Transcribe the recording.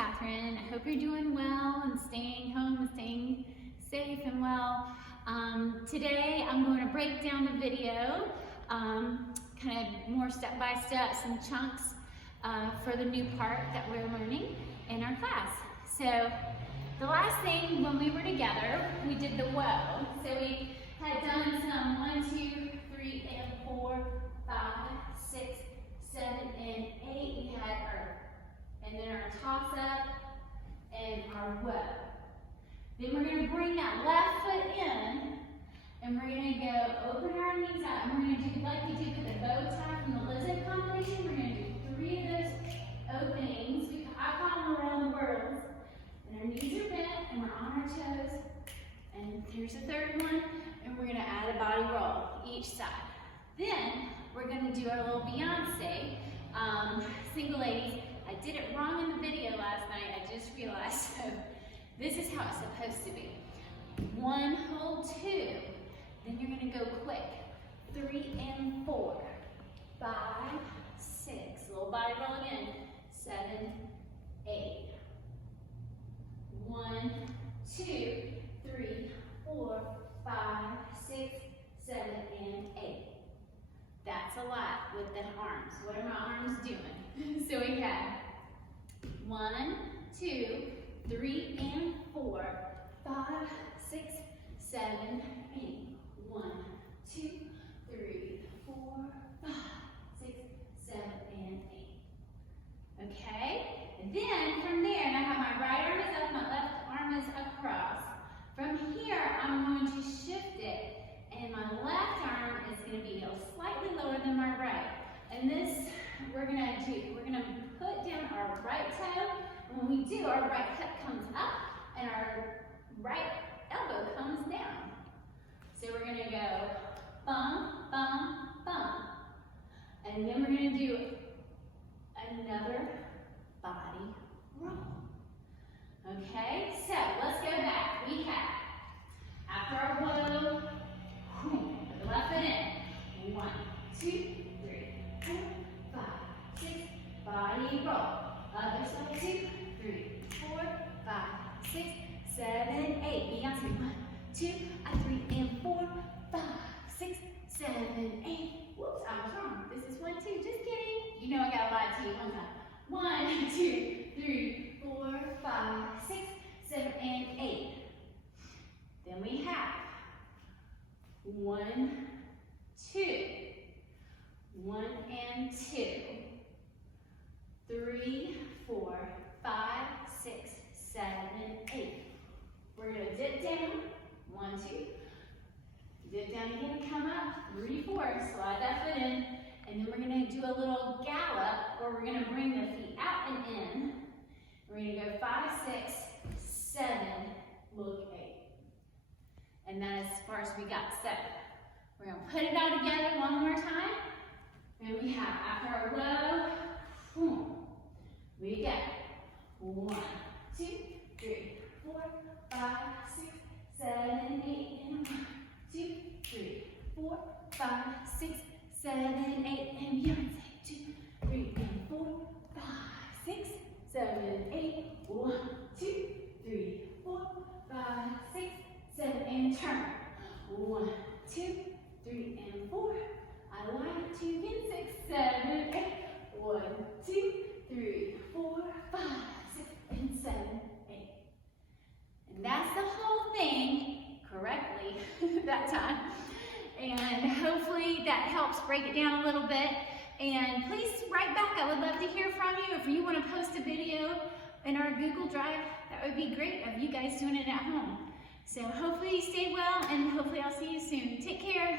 Kathryn. I hope you're doing well and staying home and staying safe and well. Today I'm going to break down the video, kind of more step-by-step, some chunks for the new part that we're learning in our class. So the last thing when we were together, we did the whoa. So we had done some 1, 2, 3, and 4, 5, 6, 7, and 8. We had our, and then our toss up and our whoa. Then we're going to bring that left foot in, and we're going to go open our knees out, and we're going to do like we did with the bow tie from the lizard combination. We're going to do 3 of those openings. I call them around the whirls. And our knees are bent, and we're on our toes. And here's the third one, and we're going to add a body roll each side. Then we're going to do our little Beyonce single ladies. I did it wrong in the video last night. I just realized. So this is how it's supposed to be. 1, hold 2. Then you're going to go quick. 3 and 4. 5, 6. Little body roll again. 7, 8. 1, 2, 3, 4, 5, 6, 7, and 8. That's a lot with the arms. What are my arms doing? So we have 1, 2, 3, and 4, 5, 6, 7, 8. 1, 2, 3, 4, 5, 6, 7, and 8. Okay? And then from there, and I have my right arm is up, my left arm is across. From here, I'm going to shift it, and my left arm is going to be slightly lower than my right. And this, we're going to put down our right toe. And when we do, our right hip comes up, and our right elbow comes down. So we're going to go bum, bum, bum. And then we're going to do another body roll. Okay, so let's go back. We have, after our whoa, put the left foot in. 1, 2, 3, 4, 5, 6, body roll. Other side, 2, 3, 4, 5, 6, 7, 8. Beyonce, 1, 2, 3, and 4, 5, 6, 7, 8. Whoops, I was wrong. This is 1, 2. Just kidding. You know I got a lot to you. One time. 1, 2, 3, 4, 5, 6, 7, and 8. Then we have 1, 2. 1 and 2. 3, 4, 5, 6, 7, 8. We're going to dip down. 1, 2. Dip down again, come up. 3, 4. Slide that foot in. And then we're going to do a little gallop where we're going to bring the feet out and in. We're going to go 5, 6, 7, look 8. And that is as far as we got. So we're going to put it all together one more time. And we have, after our whoa, we get 1, 2, 3, 4, 5, 6, 7, 8, and 1, 2, 3, 4, 5, 6, 7, 8, and Beyonce. 2, 3, and 4, 5, 6, 7, 8. 1, 2, 3, 4, 5, 6, 7, and turn. 1, 2, 3, and 4. I like to get 6, 7, 8. 1, 2, 3, 4, 5, 6, and 7, 8. And that's the whole thing correctly that time. And hopefully that helps break it down a little bit. And please write back. I would love to hear from you. If you want to post a video in our Google Drive, that would be great of you guys doing it at home. So hopefully you stay well, and hopefully I'll see you soon. Take care.